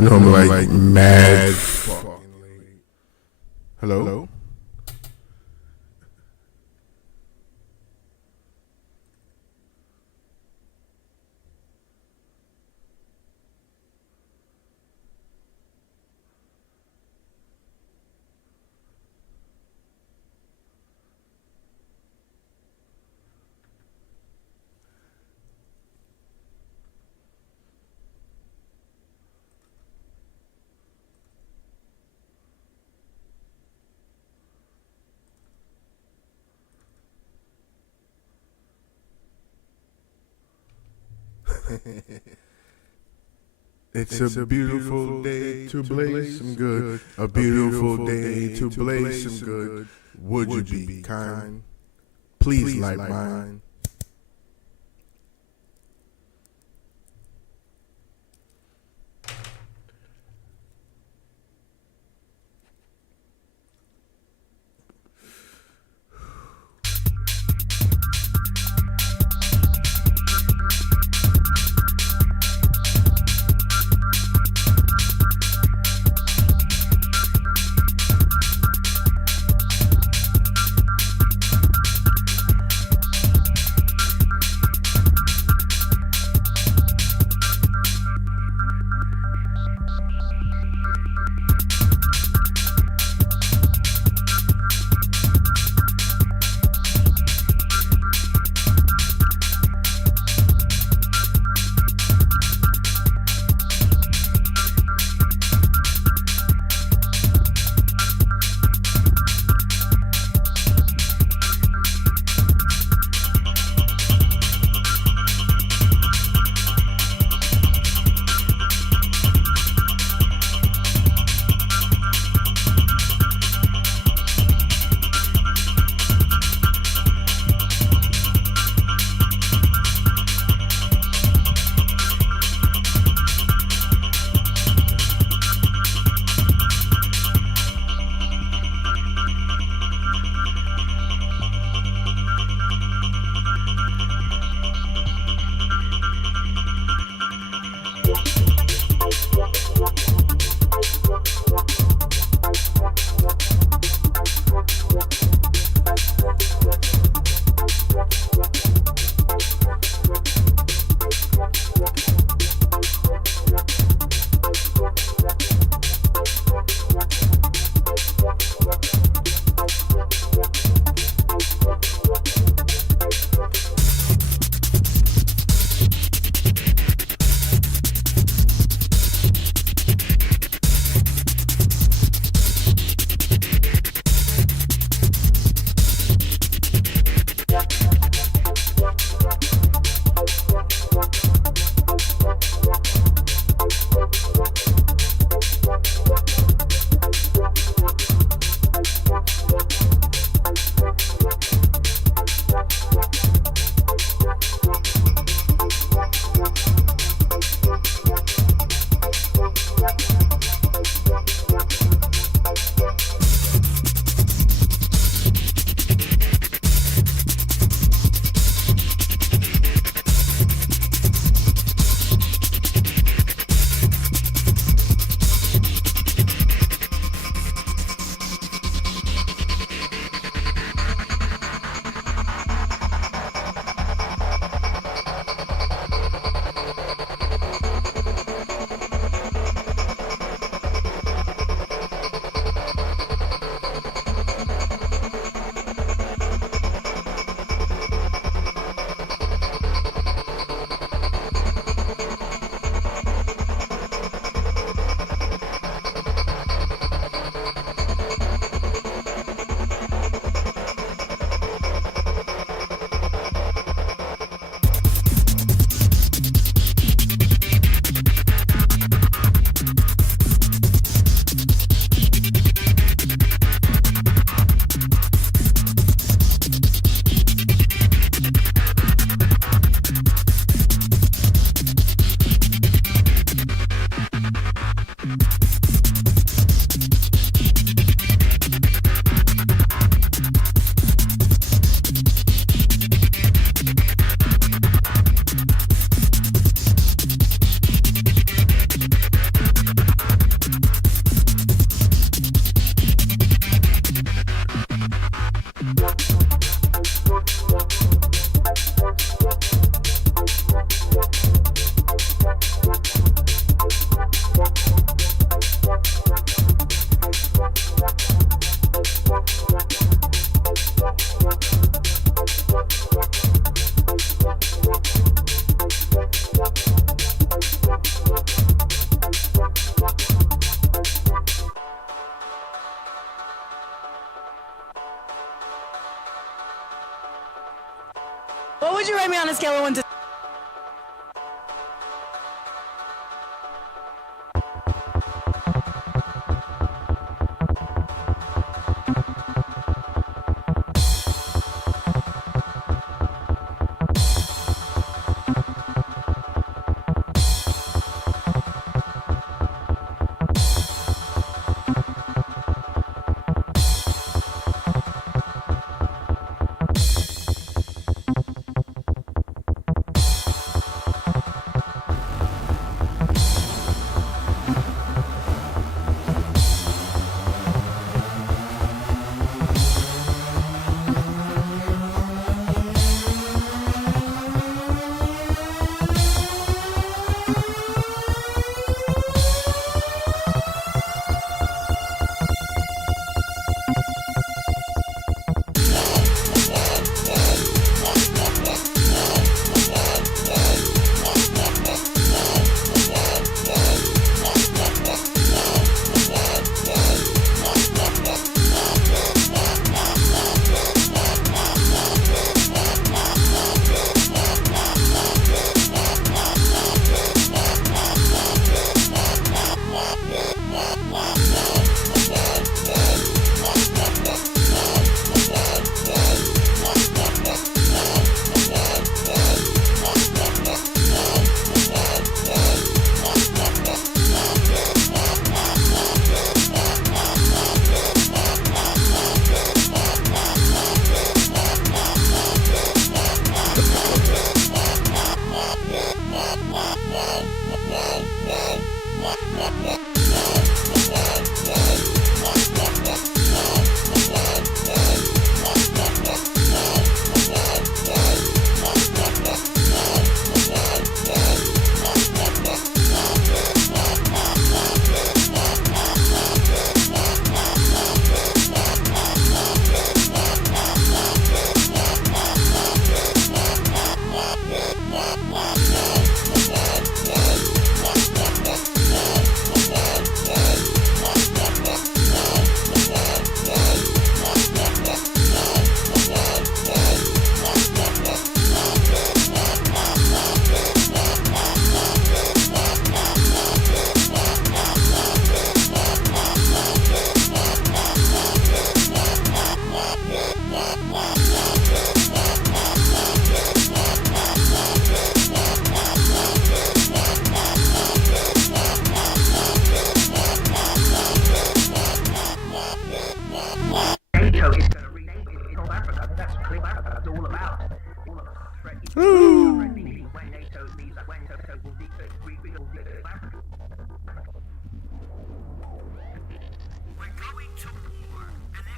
No, I'm like mad fucking late. Hello? It's a beautiful day to blaze some good. A beautiful day to blaze some good. Would you be kind? Please light mine.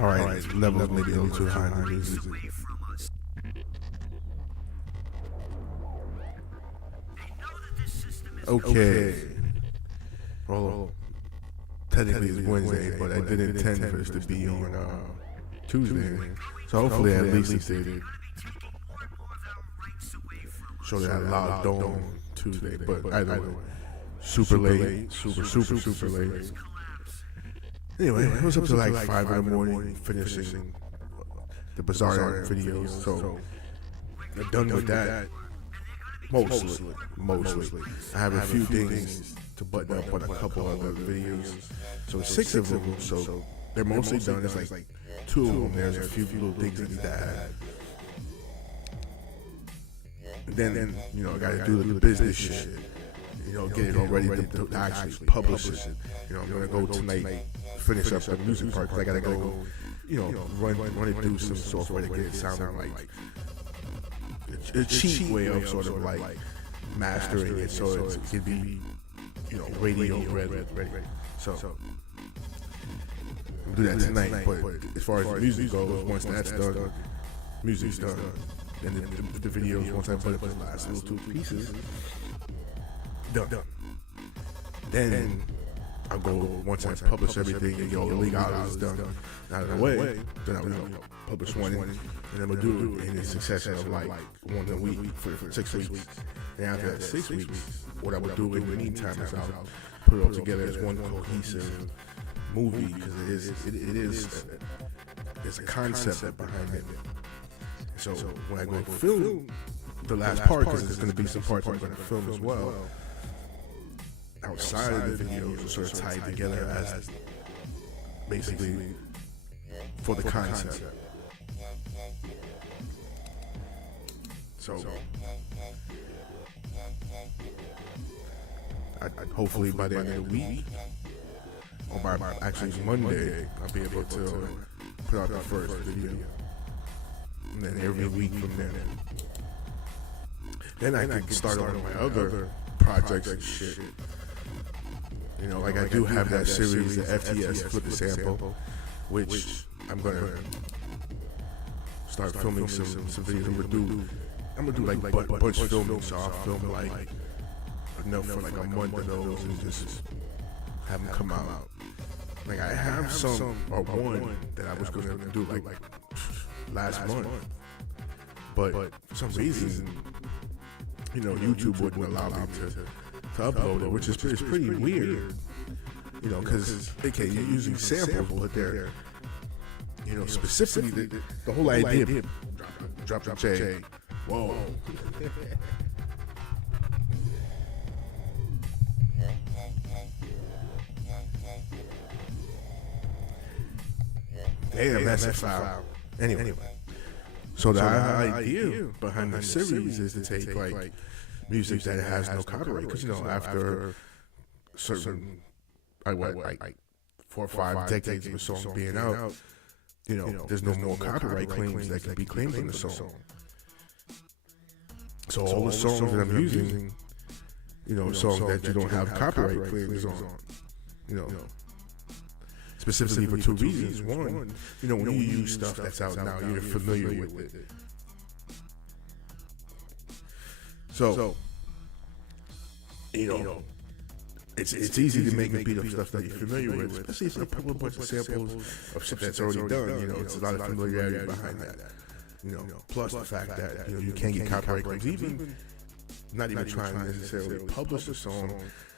All right, levels maybe a little too high in the music. Okay. Well, technically it's Wednesday, but I did intend for this to be on Tuesday. So hopefully at least it did show that I logged on Tuesday. But either way, super late, super late. Anyway, it was up to like 5 in the morning finishing the Bizarre videos. So I'm done with that. Mostly. I have a few things to button up on a couple other videos. So 6 of them, so they're mostly done. It's like 2 of them. There's a few little things I need to add. And then, you know, I gotta do the business shit. You know, get it all ready to actually publish it. You know, I'm gonna go tonight, finish up the music part, because I gotta go, you know, run it through some software to get it sounding like a cheap way of sort of like mastering it so it can be, you know, radio ready. So I'll do that tonight. But as far as the music goes, once that's done, music's done. And the videos, once I put up the last little 2 pieces, done. Then I'll go, once I publish everything and the legalities is done out of the way, then I'll publish one, and then we'll do it in a succession of like 1 a week for 6 weeks. And after that 6 weeks, what I would do in the meantime is I'll put it all together as one cohesive movie, because it's a concept behind it. So when I go film the last part, because there's going to be some parts I'm going to film as well, outside of the videos are sort of tied together as basically for the concept. So I hopefully by the end of the week, or by actually Monday, I'll be able to put out the first video. And then every week from there. Then I can start on my other projects and shit. You know, like I do have that series, the FTS Flip the Sample, which I'm gonna start filming some videos. I'm gonna do like bunch filming, so I'll film like enough for like a month of those and just have them come out. Like I have some, or one that I was gonna do like last month, but for some reason, you know, YouTube wouldn't allow me to upload it, which is pretty weird. You know, because okay, you're using samples, but they're, you know, specifically the whole idea. Drop the J. Whoa. Damn, that's a foul. Anyway, so the idea behind the series is to take like music that has no copyright, because, you know, after certain like 4 or 5 decades of a song being out, you know, there's no more copyright claims that can be claimed on the song. So all the songs that I'm using, you know, songs that you don't have copyright claims on, you know, specifically for 2 reasons. One, you know, when you use stuff that's out now, you're familiar with it. So, you know, it's easy to make a beat of stuff that you're familiar with, especially if you pull a bunch of samples of shit that's already done. You know, it's a lot of familiarity behind that. You know, plus the fact that, you know, you can't get copyright claims, even not even trying to necessarily publish a song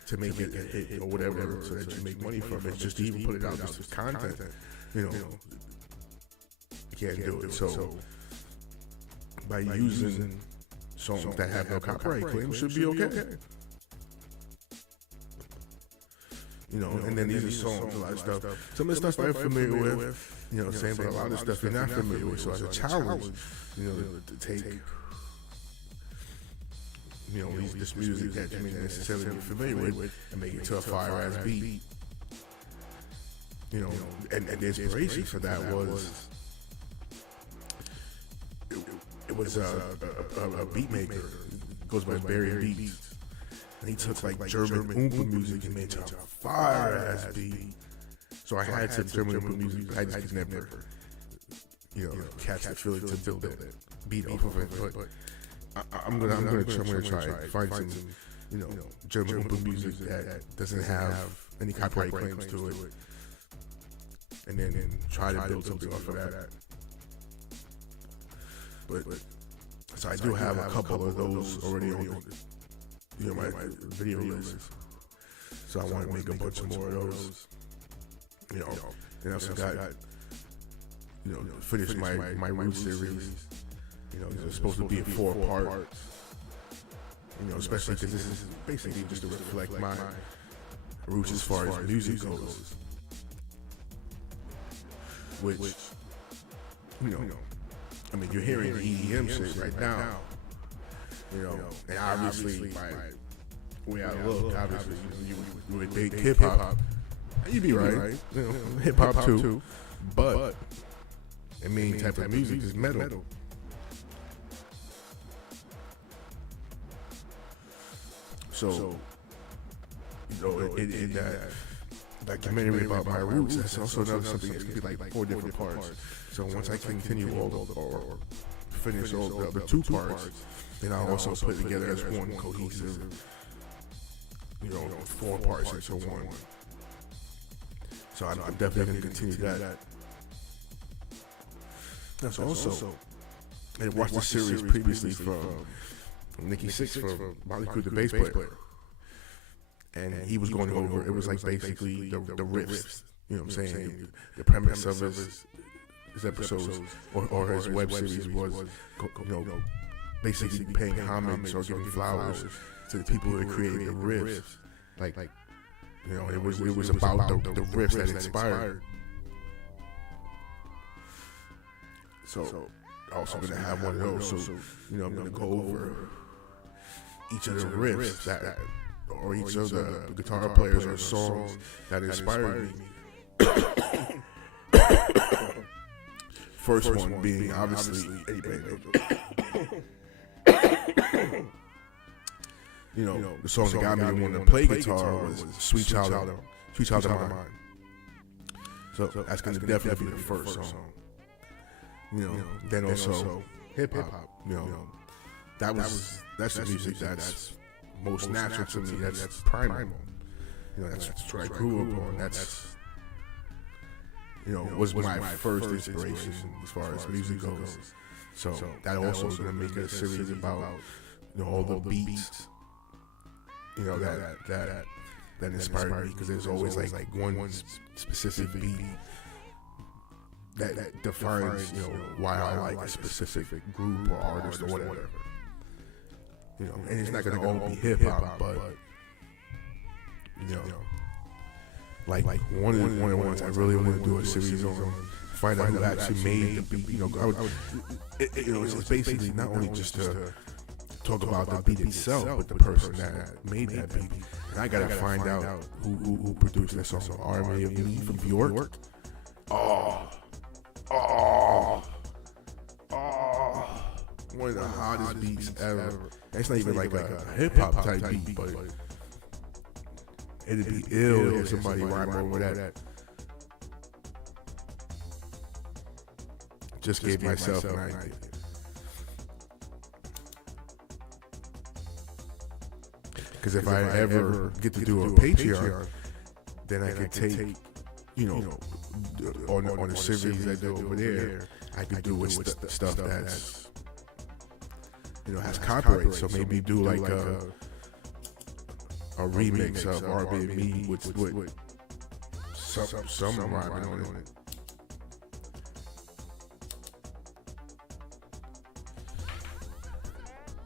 to make it a hit or whatever, so that you make money from it. Just to even put it out just as content, you know, you can't do it. So by using songs that have no copyright claim, should be okay. You know, and then these are songs, a lot of stuff. Some of the stuff I'm familiar with, you know what I'm saying, but a lot of stuff you're not familiar with. So as a challenge, you know, to take, you know, this music that you may not necessarily be familiar with and make it to a fire-ass beat. You know, and the inspiration for that was, it was a beat maker. It goes by Barry Beats. And he took like German Oompa music and made it a fire-ass beat. So I had some German input music. I just could never, catch the feeling to build that beat off of it. But I'm gonna try find some, German input music that doesn't have any copyright claims to it, and then try to build something off of that. But so I do have a couple of those already on my video list. So I want to make a bunch of more of those. And I also got finish my Root series. It's supposed to be in 4 parts. Especially because this is basically just to reflect my roots as far as music goes. Which, I mean, you're hearing EDM shit right now. And obviously, the way I look, obviously, you would think hip hop. You'd be right. Hip hop too. But the main type of music is metal. So, in that documentary about my roots, that's also another something that's gonna be like 4 different parts. So once I continue or finish all the other 2 parts, then I'll also put it together as one cohesive, 4 parts into one. So I'm definitely gonna continue that. That's also, I watched the series previously from Nikki Sixx from Motley Crue, the bass player. And he was going over, it was like basically the riffs, you know what I'm saying? The premise of his episodes or his web series was, basically paying homage or giving flowers to the people who created the riffs. It was about the riffs that inspired. So I'm also gonna have one of those. So I'm gonna go over each of the riffs that, or each of the guitar players or songs that inspired me. First one being obviously the song that got me to want to play guitar was Sweet Child of Mine. So that's gonna definitely be the first song. Then also hip hop. That's the music that's most natural to me. That's primal. That's what I grew up on. That's was my first inspiration as far as music goes. So that also is gonna make a series about all the beats that inspired me, because there's always like one specific beat that defines why I like a specific group or artist or whatever. And it's not gonna all be hip hop, but like one of the ones I really want to do a series on, find out who actually made the beat. It's basically not only just to talk about the beat itself, but the person that made that beat. And I gotta find out who produced that song. Army of Me from Bjork. One of the hottest beats ever. It's not even like a hip hop type beat, but it'd be ill if somebody rhymed over that. Just gave myself an idea. Because if I ever get to do a Patreon, then I can take, on the series I do over there, I can do with stuff that's, has copyright. So maybe do like a remix of R&B with some rhyming on it.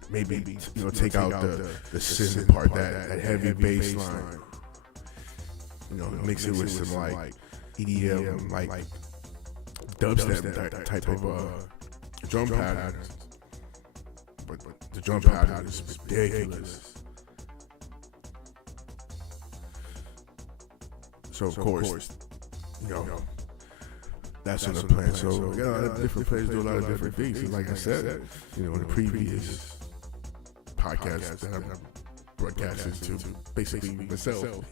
Maybe take out the synth part, that heavy bass line. Mix it with some like EDM, like dubstep type of drum pattern. But the drum pattern is ridiculous. So of course, that's on the plan. So I got a lot of different players do a lot of different things. And like I said, in the previous podcast that broadcasting to basically myself.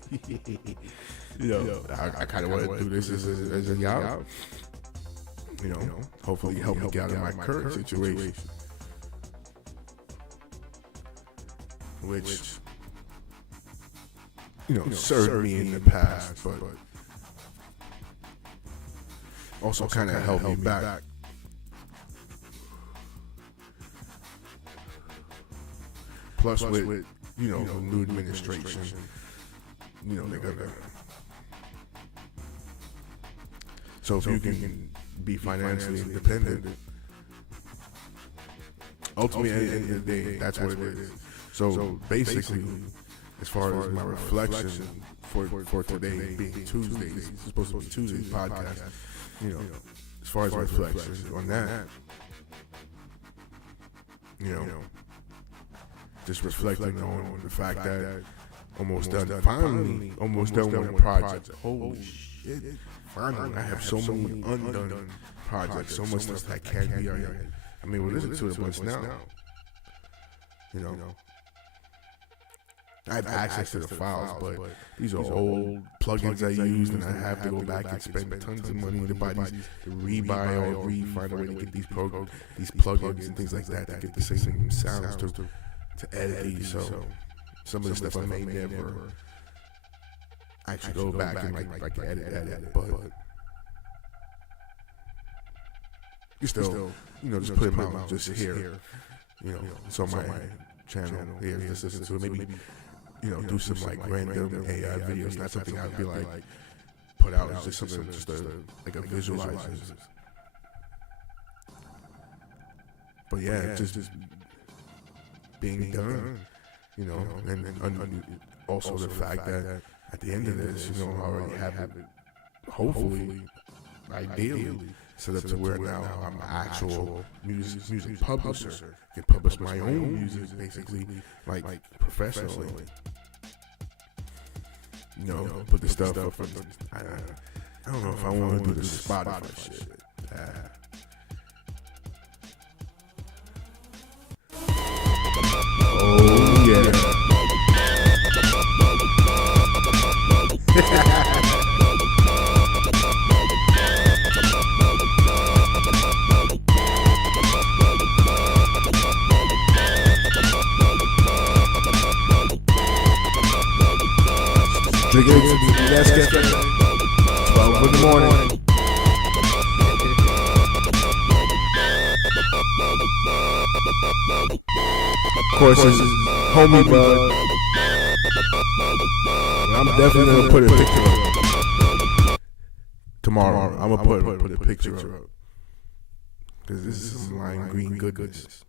I kind of want to do this as a job. Hopefully help me get out of my current situation, which served me in the past, but also kind of held me back. Plus, with the new administration, they're gonna. So if you can be financially independent, ultimately at the end of the day, that's what it is. So basically, as far as my reflection for today being Tuesday, it's supposed to be Tuesday's podcast. As far as reflection on that, just reflecting on the fact that almost done with a project. Holy shit! Finally, I have so many undone projects, so much stuff that can be done. I mean, we're listening to it a bunch now. I have access to the files, but these are old plugins I used, and I have to go back and spend tons of money to buy these, to rebuy or find a way to get these plugins and things like that to get the same sounds to edit these. So some of the stuff I may never actually go back and like edit, but you still just put them out just here. It's on my channel here. Just listen to it. Maybe do some like random AI videos. Not something I'd be like put out. It's just something like a visualizer. But yeah, just being done. And also the fact that at the end of this, I already have it. Hopefully, ideally, set up to where now I'm an actual music publisher. Can publish my own music, basically, like professionally. Put the stuff up. I don't know if I want to do the Spotify shit. Oh yeah. Let's get 12 in the morning. Of course, it's homie bud. I'm definitely gonna put a picture up tomorrow. I'm gonna put a picture up because this is some lime green goodness.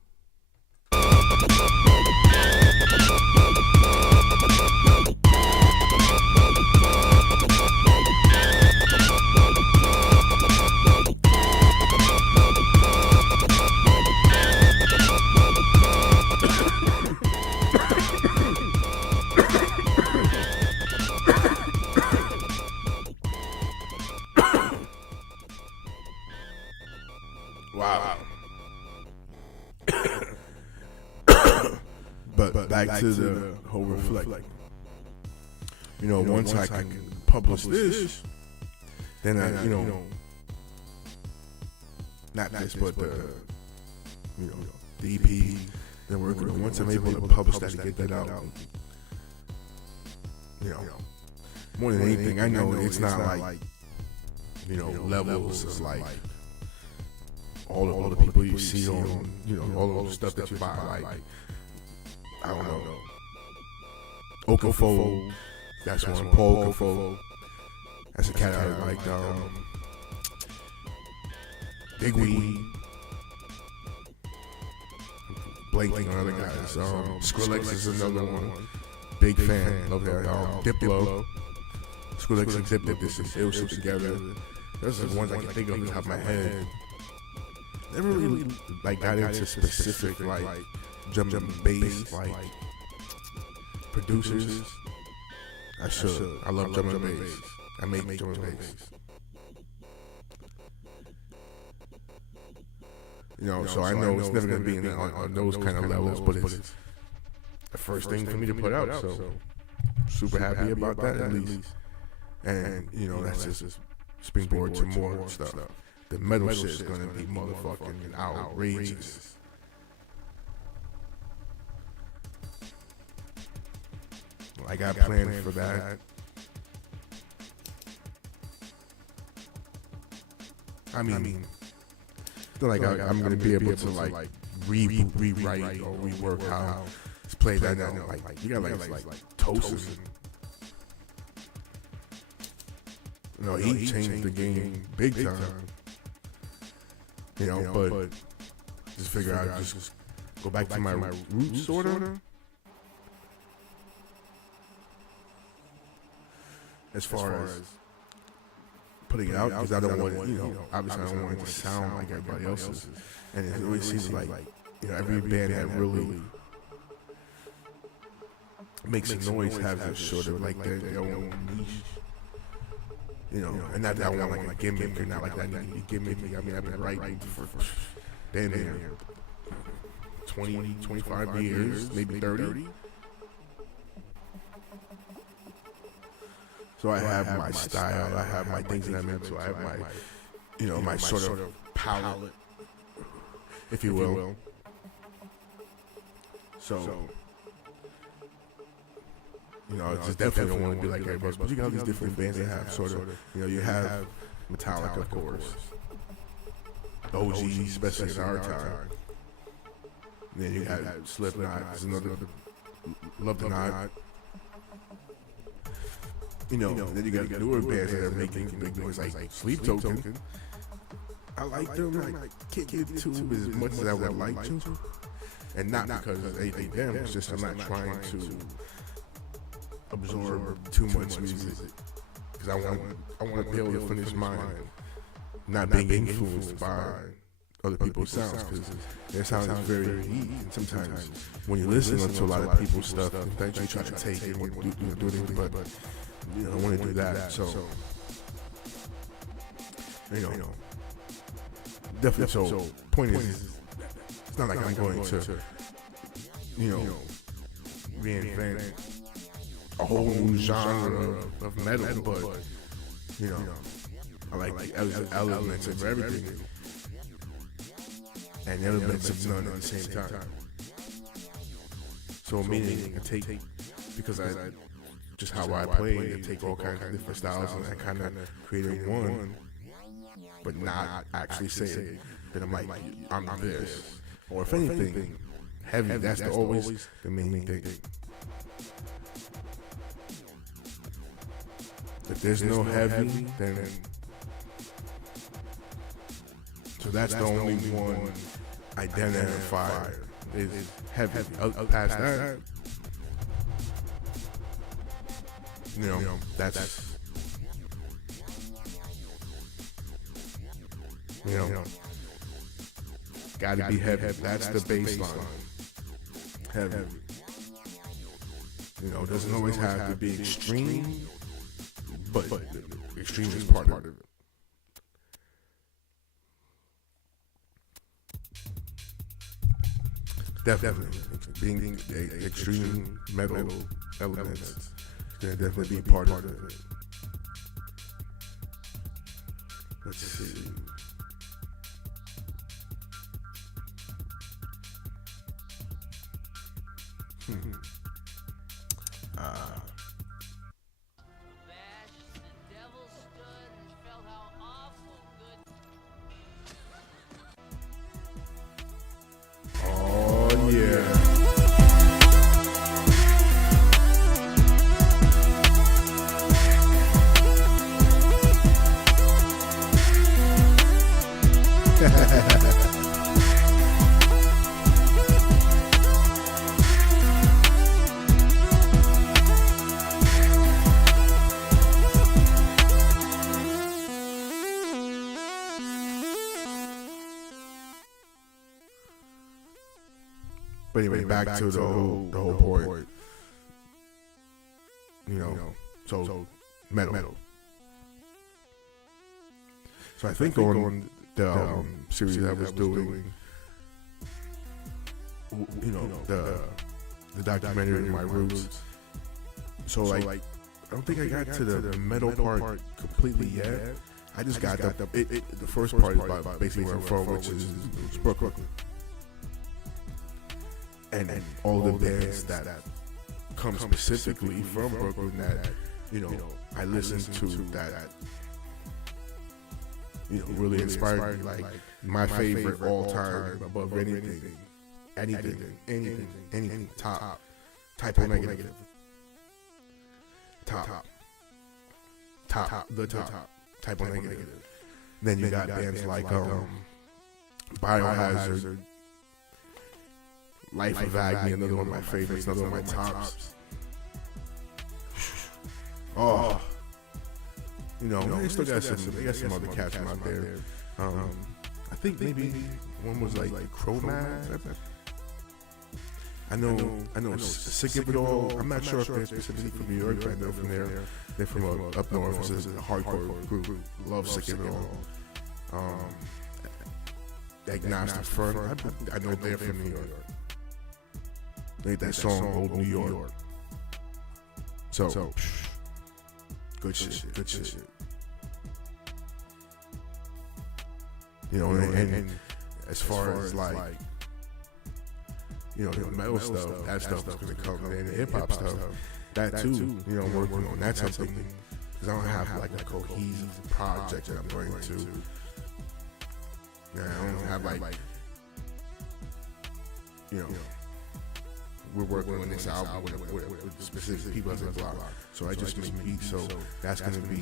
Wow. But back to the whole reflect. Once I can publish this, then I, not this, but the EP, then working on. Once I'm able to publish that and get that out, more than anything, I know it's not like, levels of like all the people you see on, all the stuff that you buy, like, I don't know, Okafor, that's one, Paul Okafor, that's a cat I like, Big Weed, blanking on other guys, Skrillex is another one, big fan, love that, Diplo, Skrillex and Dip this is ill shit together, those are the ones I can think of off the top of my head. Never really got into specific like drum and bass like producers. I should. I love drum and bass. I make drum and bass. So I know it's never gonna be on those kind of levels, but the first thing for me to put out. So super happy about that at least. And you know, that's just springboard to more stuff. The metal shit is gonna be motherfucking outrageous. I got plans for that. I mean, feel like I'm gonna be able to like rewrite or rework how it's played. I know, like you got like Tosin. You know, he changed the game big time. You know, but just figure out, just go back to my roots, sort of. As far as putting it out, because I don't want it, you know, obviously I don't want it to sound like everybody else's. And it always seems like, you know, every band that really makes a noise has a sort of like their own niche. You know, and not that I want like a gimmick or not like that need to be gimmicky. I mean, I've been writing for damn near 20, 25 years, maybe 30. So I have my style, I have my things that I'm into, I have my, you know, my sort of palette, if you will. So, you know, it's definitely don't want to be like everybody else, but you got all these different bands that have sort of, you know, you have Metallica, of course, the OGs, especially in our time. And then you got Slipknot, there's another, Love the Knot. You know, then you got newer bands that are making big noise, like Sleep Token. I like them, I can't get to as much as I would like to. And not because of anything them, it's just I'm not trying to absorb too much music. Because I want to be able to finish mine, not being influenced by other people's sounds, because their sound is very unique. And sometimes when you listen to a lot of people's stuff, sometimes you try to take it and do it, but you know, I want to do that. So, you know, definitely. So, point is, it's not like I'm going to, you know, reinvent a whole new genre of metal, but you know, I like the elements of everything and elements of none at the same time. So, meaning I take, because I just how I play, and take all kinds of different styles and I kind of create one, but not actually say that I'm like, I'm this. Or if anything, heavy, that's always the main thing. If there's no heavy, then so that's the only one identifier is heavy. Past that, you know, that's you know, gotta be heavy. That's the baseline. Heavy. You know, it doesn't always have to be extreme, but extreme is part of it. Definitely, being extreme metal elements can definitely be part of it. Let's see. Oh yeah. But anyway, back to the whole point. You know, so metal. So I think on the series I was doing, you know, the the documentary My Roots. So like, I don't think I got to the metal part completely yet. I just got the first part is about basically where I'm from, which is Brooklyn, and all the bands that come specifically from Brooklyn that I listen to that really inspired me. Like my favorite all time above anything, top Type O Negative. Top Type O Negative. Then you got bands like Biohazard, Life of Agony, another one of my favorites, another one of my tops. Oh, they still got some other cats from out there. I think maybe one was like Cro-Mags. I know Sick of It All. I'm not sure if they're specifically from New York, but I know from there. They're from up north. It's a hardcore group. Love Sick of It All. Agnostic Front. I know they're from New York. They had that song Old New York. So good shit. And as far as like, the metal stuff, that stuff is gonna come, and the hip hop stuff, that too. I'm working on that something, because I don't have like a cohesive project that I'm going to. I don't have like, we're working on this album with specific people as a block. So I just make beats, so that's gonna be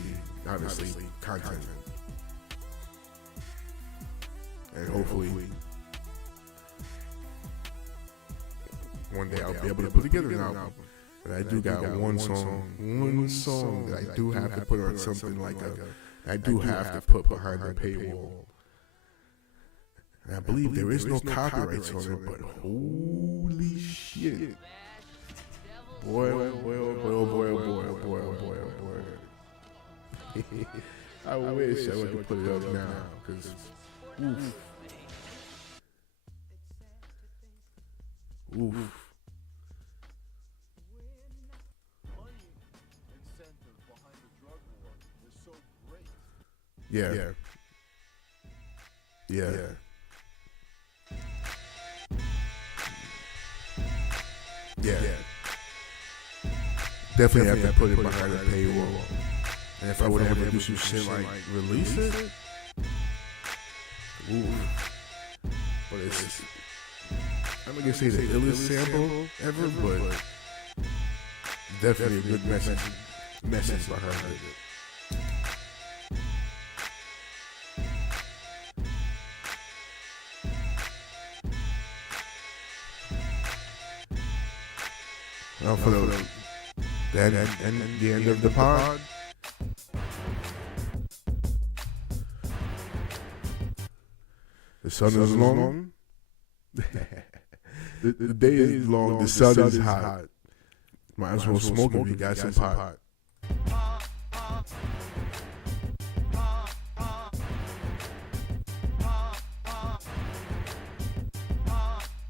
obviously content, and hopefully one day I'll be able to put together an album. But I do got one song that I do have to put on something like I do have to put behind the paywall. And I believe there is no copyrights on it, but holy shit. Boy. I wish I would put it up now, because oof. Yeah. Definitely have to put it behind the paywall. And if I would ever do some shit like release it, but it's, I'm not gonna say the illest sample ever, but definitely a good message behind it. Now for the end of the pod. The sun is long. The day is long. The sun is hot. Might as well smoke if you got some pot.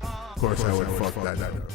Of course, I would fuck that up.